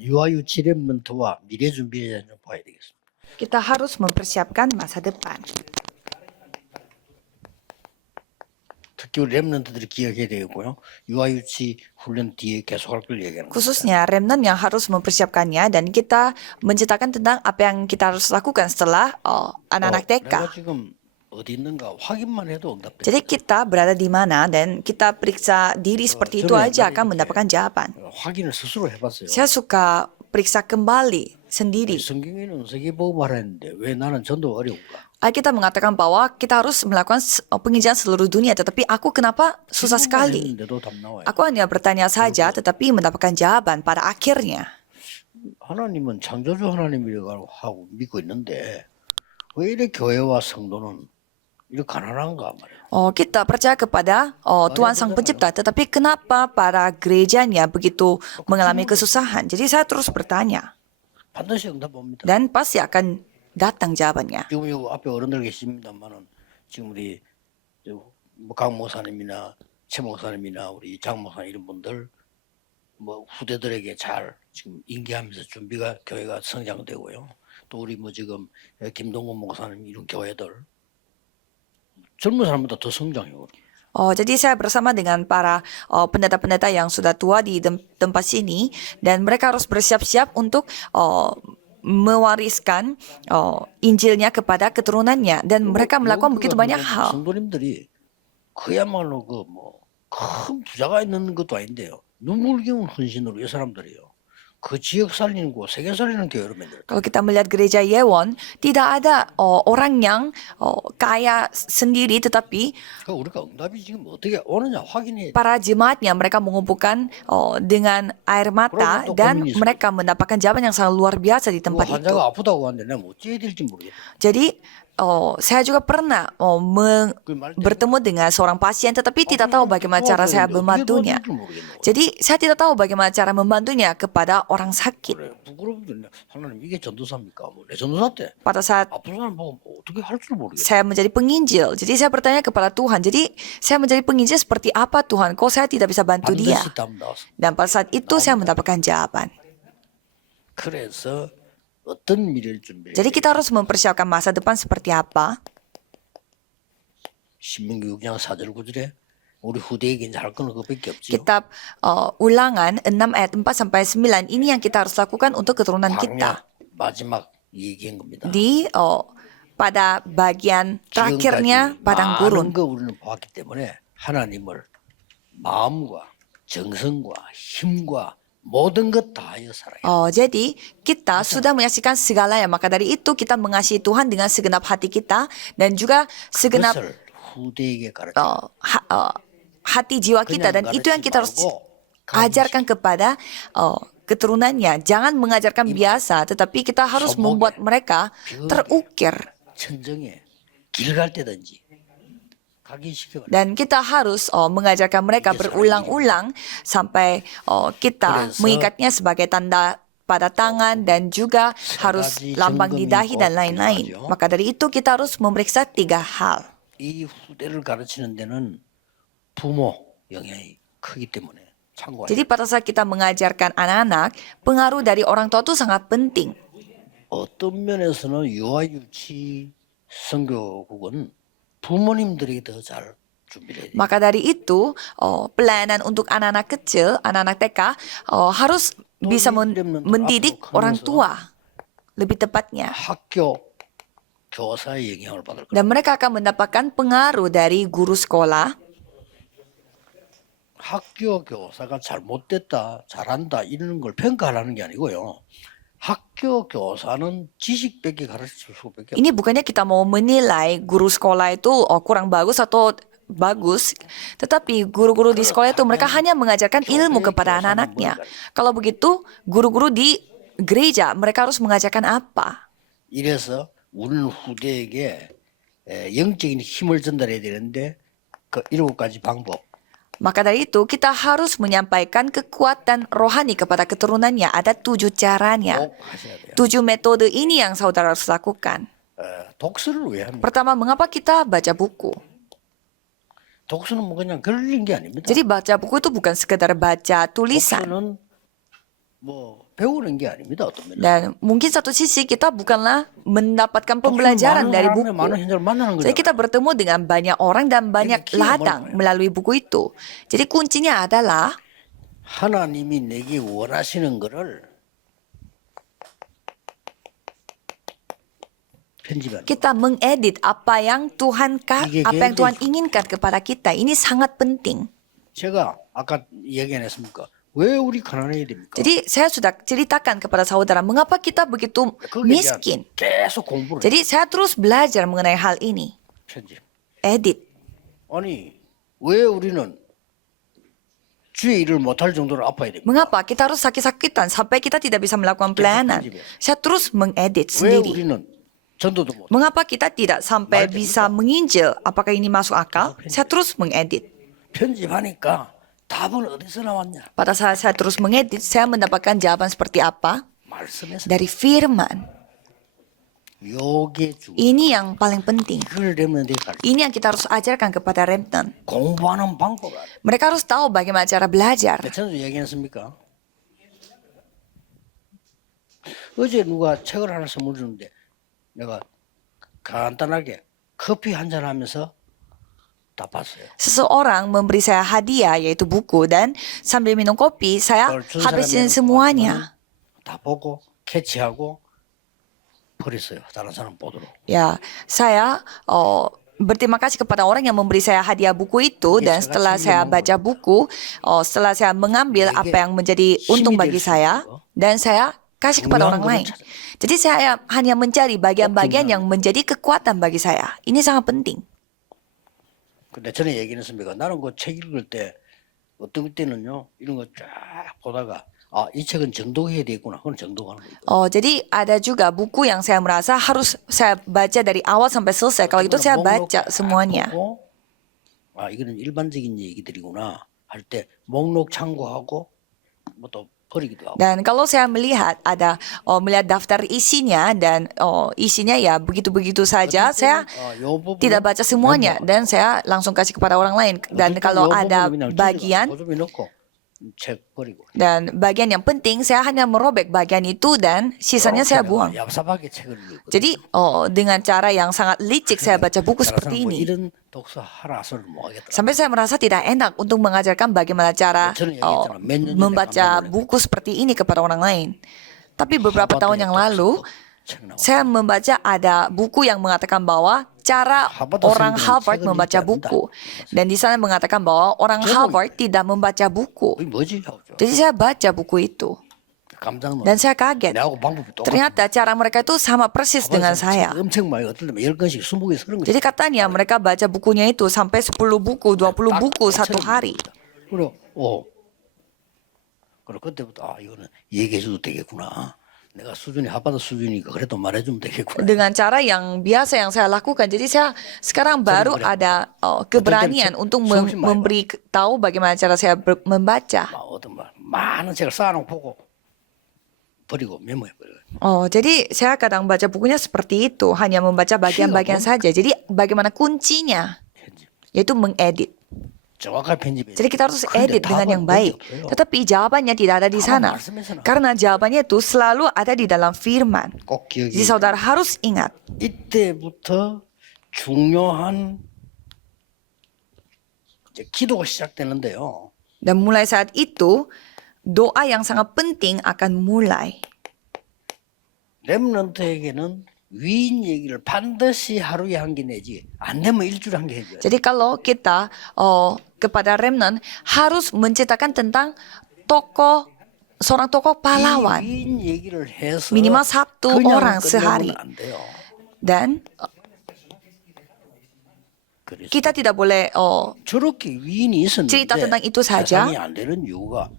유아 유치 랩먼트와 미래 준비에 대한 좀 봐야 되겠습니다. Kita harus mempersiapkan masa depan. 특히 우리 랩런트들이 기억해야 되겠고요. 유아 유치 훈련 뒤에 계속할 걸 얘기하는 겁니다. Khususnya remnant yang harus mempersiapkannya dan kita menceritakan tentang apa yang kita harus lakukan setelah anak-anak 내가 TK. 지금 어디 있는가 확인만 해도 응답돼. Jadi kita berada di mana dan kita periksa diri seperti itu aja akan mendapatkan jawaban. 확인을 스스로 해봤어요. Saya suka periksa kembali sendiri. 성경에는 세계복음화라 했는데 왜 나는 전도 어려운가? Alkitab mengatakan bahwa kita harus melakukan penginjilan seluruh dunia, tetapi aku kenapa susah sekali? 했는데도 답 나와요. Aku hanya bertanya saja, tetapi mendapatkan jawaban pada akhirnya. 하나님은 창조주 하나님이라고 하고 믿고 있는데 왜 이렇게 교회와 성도는 이렇게 가난한가 말이야. Kita percaya kepada Tuhan Sang Pencipta, tetapi kenapa para gerejanya begitu mengalami kesusahan? Jadi saya terus bertanya, 반드시 응답합니다. dan pasti akan datang jawabannya. 지금 요 앞에 어른들 계십니다만은 지금 우리 강 목사님이나 최 목사님이나 우리 장 목사님 이런 분들 뭐 후대들에게 잘 지금 인계하면서 준비가 교회가 성장되고요. 또 우리 뭐 지금 김동건 목사님 이런 교회들 젊은 사람보다 더 성장해요. Jadi saya bersama dengan para pendeta-pendeta yang sudah tua di tempat sini, dan mereka harus bersiap-siap untuk mewariskan Injilnya kepada keturunannya, dan mereka melakukan begitu banyak hal. 성도님들이 그야말로 그 뭐 큰 부자가 있는 것도 아닌데요. 눈물겨운 헌신으로 이 사람들이요. 그 지역 살리는 거 세계 살리는 교회로 만들었다. Kalau kita melihat gereja Yewon, tidak ada orang yang kaya sendiri, tetapi 그러니까 우리가 응답이 지금 어떻게 오느냐 확인해. para jemaatnya mereka mengumpulkan dengan air mata, dan mereka mendapatkan jawaban yang sangat luar biasa di tempat itu. 환자가 아프다고 하는데 내가 어찌해야 될지 모르겠다. Jadi saya juga pernah bertemu dengan seorang pasien, tetapi tidak tahu bagaimana cara saya membantunya. Jadi saya tidak tahu bagaimana cara membantunya kepada orang sakit. 그래 부끄러운데 하나님 이게 전도사입니까? 뭐내 전도사 때 Pada saat 아픈 사람 보고 어떻게 할 줄 모르겠어. saya menjadi penginjil, jadi saya bertanya kepada Tuhan, jadi saya menjadi penginjil seperti apa Tuhan? Kok saya tidak bisa bantu dia? 반드시 답 나왔어. Dan pada saat itu saya mendapatkan jawaban. 그래서 어떤 미래를 준비해? Jadi kita harus mempersiapkan masa depan seperti apa? 신명기 6장 4절 9절에 우리 후대에게 이제 할 거는 그밖에 없지요. Kitab Ulangan 6 ayat 4 sampai 9, ini yang kita harus lakukan untuk keturunan kita. 광야 마지막 얘기한 겁니다. Di pada bagian terakhirnya padang 많은 gurun. 거 우리는 보았기 때문에 하나님을 마음과 정성과 힘과 모든 것 다하여 살아요. Jadi kita sudah menyaksikan segalanya, maka dari itu kita mengasihi Tuhan dengan segenap hati kita dan juga segenap 그것을 후대에게 가르쳐. hati jiwa kita, dan itu yang kita harus ajarkan kepada keturunannya. Jangan mengajarkan biasa, tetapi kita harus membuat mereka terukir. 천정에 길 갈 때든지 각인시켜. Dan kita harus mengajarkan mereka berulang-ulang sampai kita mengikatnya sebagai tanda pada tangan dan juga harus lambang di dahi dan lain-lain. Maka dari itu kita harus memeriksa 3 hal. 이 후대를 가르치는 데는 부모 영향이 크기 때문에 참고해야 Jadi pada saat kita mengajarkan anak-anak, pengaruh dari orang tua itu sangat penting. 어떤 면에서는 유아 유치 선교국은 부모님들이 더 잘 준비를 해야 돼요. Maka dari itu, pelayanan untuk anak-anak kecil, anak-anak TK, harus bisa mendidik orang tua, lebih tepatnya. 학교 교사의 영향을 받을 거예요. Dan mereka akan mendapatkan pengaruh dari guru sekolah. 학교 교사가 잘못됐다, 잘한다 이러는 걸 평가하라는 게 아니고요. 학교 교사는 지식밖에 가르칠 수밖에 없어요. Ini bukannya kita mau menilai guru sekolah itu kurang bagus atau bagus, tetapi guru-guru di sekolah itu mereka hanya mengajarkan ilmu kepada anak-anaknya. Kalau begitu, guru-guru di gereja mereka harus mengajarkan apa? 이래서 우리는 후대에게 영적인 힘을 전달해야 되는데 그 7가지 방법. Maka dari itu kita harus menyampaikan kekuatan rohani kepada keturunannya. Ada 7 caranya. 꼭 하셔야 돼요. 7 metode ini yang saudara harus lakukan. 독서를 왜 합니까? Pertama, mengapa kita baca buku? 독서는 뭐 그냥 글린 게 아닙니다. Jadi baca buku itu bukan sekedar baca tulisan. 독서는 뭐 배우는 게 아닙니다. 어떤 면에서. Dan mungkin satu sisi kita bukanlah mendapatkan pembelajaran dari buku. 많은 현장을 만나는 Jadi 거죠. kita bertemu dengan banyak orang dan banyak Jadi kinya ladang 뭐예요? melalui buku itu. Jadi kuncinya adalah 하나님이 내게 원하시는 거를 편집하는. kita mengedit apa yang 이게 apa yang Tuhan 굉장히 inginkan kepada kita. Ini sangat penting. 제가 아까 얘기 안 했습니까? 왜 우리 가난해야 됩니까? Jadi saya sudah ceritakan kepada saudara mengapa kita begitu 거기에 대한 miskin. 계속 공부를 Jadi saya terus belajar mengenai hal ini. 편집. Edit. 아니 왜 우리는 주의 일을 못할 정도로 아파야 됩니까? Mengapa kita harus sakit-sakitan sampai kita tidak bisa melakukan pelayanan? Saya terus mengedit 왜 sendiri. 우리는 전도도 못? Mengapa kita tidak sampai bisa menginjil? Apakah ini masuk akal? Saya terus mengedit. 편집하니까 답은 어디서 나왔냐? Pada saat saya terus mengedit, saya mendapatkan jawaban seperti apa? 말씀에서. Dari firman. 요게 중. Ini yang paling penting. 이걸 내면 내가 Ini yang kita harus ajarkan kepada remnant. 공부하는 방법을 알아요. Mereka harus tahu bagaimana cara belajar. 전도 얘기했습니까? 어제 누가 책을 하나 선물 주는데 내가 간단하게 커피 한잔 하면서 다 봤어요. Seseorang memberi saya hadiah yaitu buku dan sambil minum kopi saya 그걸 준 habisin 사람이 semuanya. 다 보고 캐치하고 버렸어요. 다른 사람 보도록. Ya, saya berterima kasih kepada orang yang memberi saya hadiah buku itu dan setelah saya baca buku, setelah saya mengambil apa yang menjadi untung bagi saya dan saya kasih kepada orang lain. Jadi saya hanya mencari bagian-bagian yang menjadi kekuatan bagi saya. Ini sangat penting. 근데 전에 얘기했습니까? 나는 그 책 읽을 때 어떤 때는요 이런 거 쫙 보다가 아, 이 책은 정독해야 되겠구나. 그건 정독하는 거예요. Jadi ada juga buku yang saya merasa harus saya baca dari awal sampai selesai. Kalau itu saya baca semuanya. 보고, 아, 이거는 일반적인 얘기들이구나 할 때 목록 참고하고 뭐 또 버리기도 하고. Dan kalau saya melihat melihat daftar isinya dan isinya ya begitu-begitu saja, saya 요 부분은 tidak baca semuanya 멤버가 dan saya langsung kasih kepada orang lain. Dan 어떨 땐 kalau 요 ada 부분은 그냥 bagian 찢어서 고점에 넣고 책 버리고. dan bagian yang penting saya hanya merobek bagian itu dan sisanya saya buang. 얍삽하게 책을 읽거든요. Jadi dengan cara yang sangat licik saya baca buku seperti 뭐 ini. 이런 독서 하라 소리를 못 하겠더라. Sampai saya merasa tidak enak untuk mengajarkan bagaimana cara membaca buku seperti ini kepada orang lain. Tapi beberapa tahun yang lalu, saya membaca ada buku yang mengatakan bahwa cara orang Harvard membaca buku. Dan di sana mengatakan bahwa orang Harvard tidak membaca buku. 이게 뭐지? 하고 Jadi saya baca buku itu. 깜짝 놀랐어요. Dan saya kaget. 내하고 방법이 똑같아. Ternyata cara mereka itu sama persis dengan saya. 엄청 많이 어떨 때면 10권씩 20개 30개. Jadi katanya mereka baca bukunya itu sampai 10 buku, 20 buku satu hari. 그래, 그래 그때부터 아 이거는 얘기해줘도 되겠구나. 내가 수준이 하바드 수준이니까 그래도 말해주면 되겠구나. Dengan cara yang biasa yang saya lakukan. Jadi saya sekarang baru ada keberanian untuk memberi tahu bagaimana cara saya membaca. 막 어떤 말 많은 책을 쌓아놓고 보고 버리고 메모해버려요. Jadi saya kadang baca bukunya seperti itu, hanya membaca bagian-bagian saja. Jadi bagaimana kuncinya? 편집. Yaitu mengedit. 정확하게 편집해. Jadi kita harus 근데 edit dengan 답은 yang baik. 여기 없어요. Tetapi jawabannya tidak ada di sana. 말씀에서 나와요. Karena jawabannya itu selalu ada di dalam firman. 꼭 기억이. Jadi saudara harus ingat. 이때부터 중요한 이제 기도가 시작되는데요. Dan mulai saat itu, doa yang sangat penting akan mulai. 렘넌트에게는 위인 얘기를 반드시 하루에 한 개 내지 안 되면 일주일에 한 개 해줘요. Jadi kalau kita kepada remnant harus menceritakan tentang seorang tokoh pahlawan. 위인 얘기를 해서 Minimal satu 그냥 orang 끝내면 sehari. 안 돼요. Dan 그래서 kita tidak boleh 저렇게 위인이 있었는데 cerita tentang itu saja. 세상이 안 되는 이유가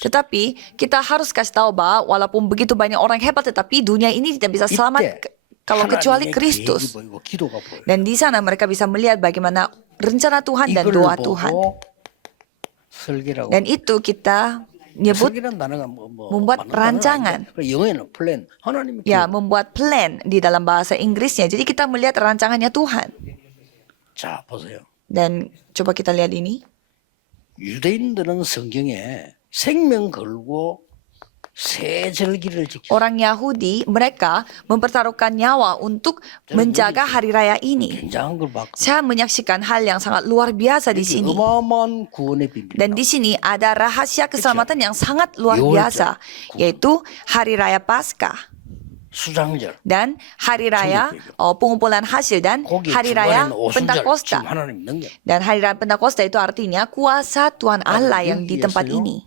Tetapi kita harus kasih tahu bahwa walaupun begitu banyak orang hebat, tetapi dunia ini tidak bisa selamat kalau kecuali Kristus. 보이고 기도가 보여요. Dan di sana mereka bisa melihat bagaimana rencana Tuhan dan 이걸 doa Tuhan. 보고 설계라고. Dan itu kita nyebut 설계란 단어가 membuat rancangan. 영어에는 플랜. 하나님이 ya membuat plan di dalam bahasa Inggrisnya. Jadi kita melihat rancangannya Tuhan. 자 보세요. Dan coba kita lihat ini. 유대인들은 성경에 생명 걸고 새 절기를 지키고 Orang Yahudi, mereka mempertaruhkan nyawa untuk menjaga hari raya ini. 굉장한 걸 봤고 Saya menyaksikan hal yang sangat luar biasa di 이게 sini. 어마어마한 구원의 비밀. Dan di sini ada rahasia keselamatan yang sangat luar Yuhul biasa, yaitu hari raya Paskah 수장절 dan hari raya pengumpulan hasil dan 거기 hari raya 중간에는 오순절 Pentakosta. 지금 하나님 능력. Dan hari raya Pentakosta itu artinya kuasa Tuhan Allah yang di tempat ini.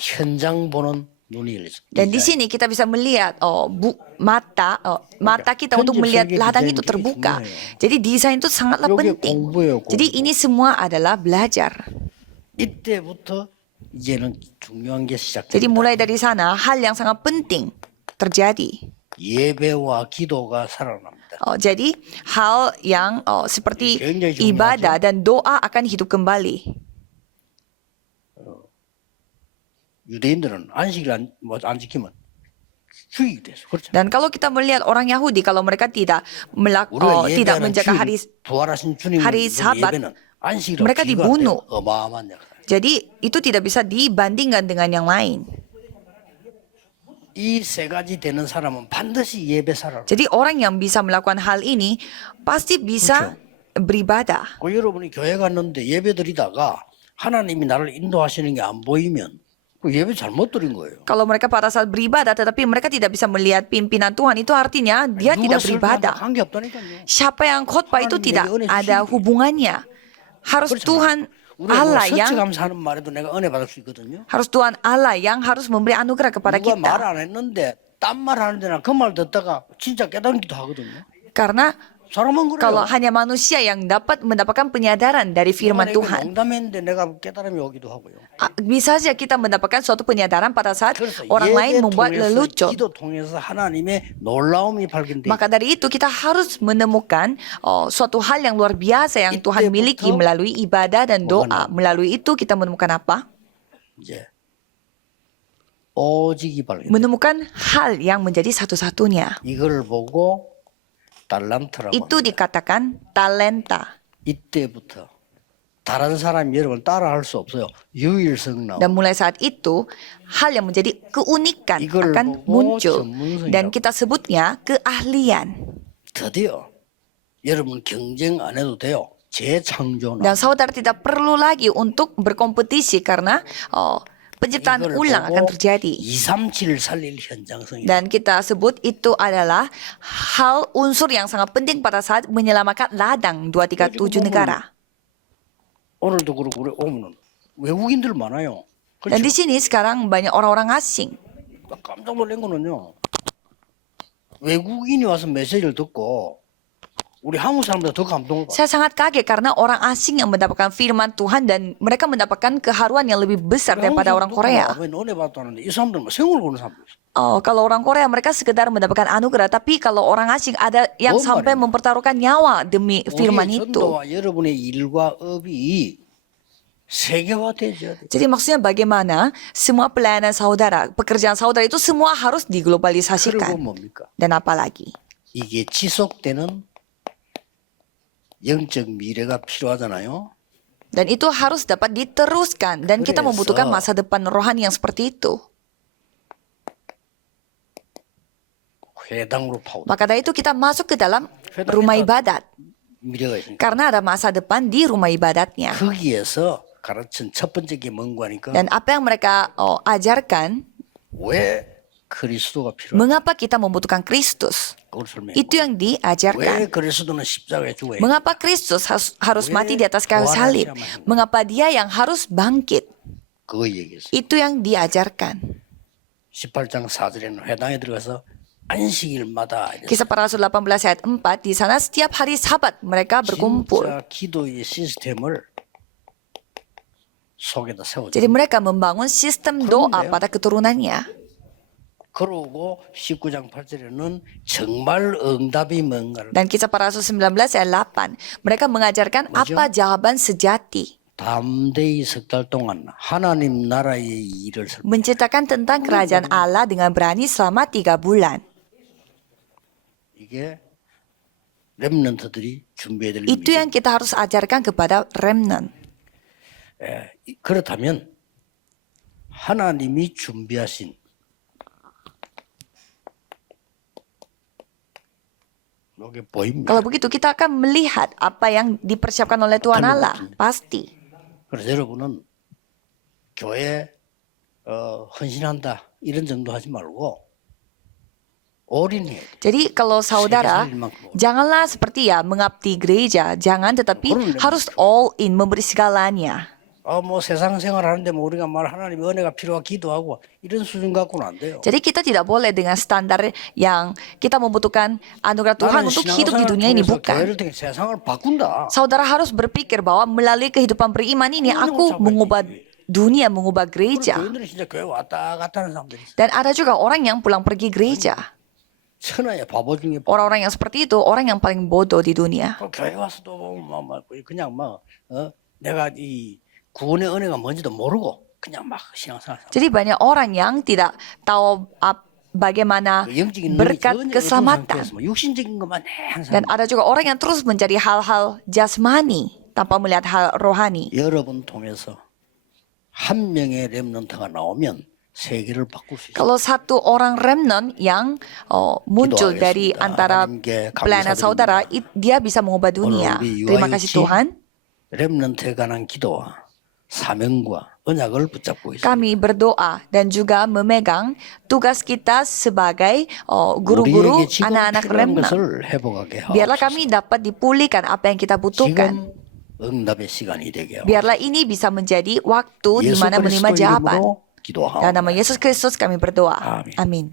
현장 보는 눈이 열렸어. Dan di sini kita bisa melihat mata kita untuk melihat ladang itu terbuka. Jadi desain itu sangatlah penting. Jadi ini semua adalah belajar. 이때부터 이제는 중요한 게 시작됩니다. Jadi mulai dari sana hal yang sangat penting terjadi. 예배와 기도가 살아납니다. Jadi hal yang seperti ibadah dan doa akan hidup kembali. 유대인들은 안식일 안 지키면 죽이게 됐어. 그렇죠. Dan kalau kita melihat orang Yahudi, kalau mereka tidak 우리가 tidak 예배하는 menjaga hari 부활하신 주님 hari Sabat, 예배는 안식일하고 mereka 비교가 안 dibunuh. 돼요. 어마어마한 역할. Jadi itu tidak bisa dibandingkan dengan yang lain. 이 세 가지 되는 사람은 반드시 예배 살아. Jadi orang yang bisa melakukan hal ini pasti bisa beribadah. 여러분이 교회 갔는데 예배 드리다가 하나님이 나를 인도하시는 게 안 보이면 그 예배 잘못 드린 거예요. Kalau mereka pada saat beribadah tetapi mereka tidak bisa melihat pimpinan Tuhan, itu artinya dia 누가 tidak beribadah. 설교하든 관계없다니까요. Siapa yang khotbah itu 하나님 tidak 내게 은혜 ada 주시는 hubungannya. Harus 그렇잖아. Tuhan 우리가 Allah 뭐 yang 서치감사하는 말에도 내가 은혜 받을 수 있거든요. harus Tuhan Allah yang harus memberi anugerah kepada 누가 말 kita. 안 했는데 딴 말 하는데 나 그 말 듣다가 진짜 깨닫기도 하거든요. Karena 사람은 그래요. kalau hanya manusia yang dapat mendapatkan penyadaran dari firman 내가 이거 Tuhan. 농담했는데 내가 깨달음이 오기도 하고요. Bisa saja kita mendapatkan suatu penyadaran pada saat 그래서 orang lain 예배 membuat 통해서 lelucon. 기도 통해서 하나님의 놀라움이 발견돼. Maka dari itu kita harus menemukan suatu hal yang luar biasa yang Tuhan 이때부터 miliki melalui ibadah dan doa. Melalui itu kita menemukan apa? 이제 오직이 발견돼. Menemukan hal yang menjadi satu-satunya. 이걸 보고 달란트라고. Itu dikatakan talenta. 이때부터 다른 사람이 여러분 따라할 수 없어요. 유일성 나오. Dan mulai saat itu hal yang menjadi keunikan 이걸 akan 보고 muncul. 전문성이라고. Dan kita sebutnya keahlian. 드디어 여러분 경쟁 안 해도 돼요. 재창조. Dan saudara tidak perlu lagi untuk berkompetisi karena penciptaan 이걸 ulang 보고 akan terjadi. 237을 살릴 현장성이. Dan kita sebut itu adalah hal unsur yang sangat penting pada saat menyelamatkan ladang 237 negara. 오늘도 그렇고 우리 오면은 외국인들 많아요. Dan 그렇죠? di sini sekarang banyak orang-orang asing. 깜짝 놀란 거는요. 외국인이 와서 메시지를 듣고 우리 한국 사람보다 더 감동을 받아요. Saya sangat kaget karena orang asing yang mendapatkan firman Tuhan dan mereka mendapatkan keharuan yang lebih besar daripada orang Korea. 왜 은혜 받았다는데 이 사람들은 뭐 생을 보는 사람들. Kalau orang Korea mereka sekedar mendapatkan anugerah, tapi kalau orang asing ada yang Oh, sampai 말이야. mempertaruhkan nyawa demi firman 우리의 itu. 전도와 여러분의 일과 업이 세계화되어야 돼. Jadi maksudnya bagaimana semua pelayanan saudara, pekerjaan saudara itu semua harus 그리고 diglobalisasikan. 뭡니까? Dan apa lagi? 이게 지속되는 영적 미래가 필요하잖아요. Dan itu harus dapat diteruskan. Dan kita 그래서 membutuhkan masa depan rohani yang seperti itu. 회당으로 파고 Maka dari itu kita masuk ke dalam rumah ibadat. 미래가 있으니까 Karena ada masa depan di rumah ibadatnya. 거기에서 가르친 첫 번째 게 뭔가 하니까 Dan apa yang mereka ajarkan, 왜 그리스도가 필요해? mengapa kita membutuhkan Kristus. 그걸 설명해. Itu yang 왜 diajarkan. 그리스도는 십자가에 죽어야 해? Mengapa Kristus harus mati di atas kayu salib? Mengapa dia yang harus bangkit? 그거 얘기했어. Itu yang diajarkan. 18장 4절에는 회당에 들어가서 안식일마다 Kisah para Rasul 18 ayat 4, di sana setiap hari Sabat mereka berkumpul. 진짜 기도의 시스템을 속에다 세워줘. Jadi mereka membangun sistem doa pada keturunannya. 그러고 19장 8절에는 정말 응답이 뭔가를 Dan kisah para Rasul 19 ayat 8, mereka mengajarkan apa jawaban sejati. 담대히 석 달 동안 하나님 나라의 일을 Menceritakan tentang kerajaan Allah dengan berani selama 3 bulan. 이게 렘넌트들이 준비해야 될 Itu 일이죠. yang kita harus ajarkan kepada remnant. 그렇다면 하나님이 준비하신 이게 보입니다. Kalau begitu kita akan melihat apa yang dipersiapkan oleh Tuhan Allah. Pasti. 그래서 여러분은 교회 헌신한다 이런 정도 하지 말고 올인해야 돼. Jadi kalau saudara, janganlah seperti ya mengabdi gereja. Jangan, tetapi harus all in, memberi segalanya. 뭐 세상 생활하는데 뭐 우리가 말 하나님 은혜가 필요하고 기도하고 이런 수준 갖고는 안 돼요. Jadi kita tidak boleh dengan standar yang kita membutuhkan anugerah Tuhan untuk hidup di dunia ini, bukan. 교회를 통해 세상을 바꾼다. Saudara harus berpikir bahwa melalui kehidupan beriman ini aku mengubah dunia, mengubah gereja. 교인들은 진짜 교회 왔다 갔다 하는 사람들이 있어요. Dan ada juga orang yang pulang pergi gereja. 천하의 바보 중에 Orang-orang yang seperti itu orang yang paling bodoh di dunia. 교회 와서도 그냥 내가 이 구원의 은혜가 뭔지도 모르고 그냥 막 신앙생활. Jadi banyak orang yang tidak tahu bagaimana 영적인 berkat 능력이 전혀 없는 keselamatan. 상태에서 뭐 육신적인 것만 항상. Dan ada juga orang yang terus mencari hal-hal jasmani tanpa melihat hal rohani. 여러분 통해서 한 명의 렘넌트가 나오면 세계를 바꿀 수 있어요. Kalau satu orang remnant yang muncul dari Gidoha겠습니다. antara 하나님께 planet saudara, dia bisa mengubah dunia. 우리 Terima kasih UIC Tuhan. 렘넌트에 관한 기도와 사명과 언약을 붙잡고 있습니다. Kami berdoa dan juga memegang tugas kita sebagai guru-guru 우리에게 지금 anak-anak 필요한 remnant. 것을 회복하게 Biarlah 하옵소서. kami dapat dipulihkan apa yang kita butuhkan. 지금 응답의 시간이 되게 하옵소서. Biarlah ini bisa menjadi waktu di 예수 mana menerima 그리스도 jawaban. 이름으로 기도하옵소서. Dalam nama Yesus Kristus kami berdoa. Amin. Amin.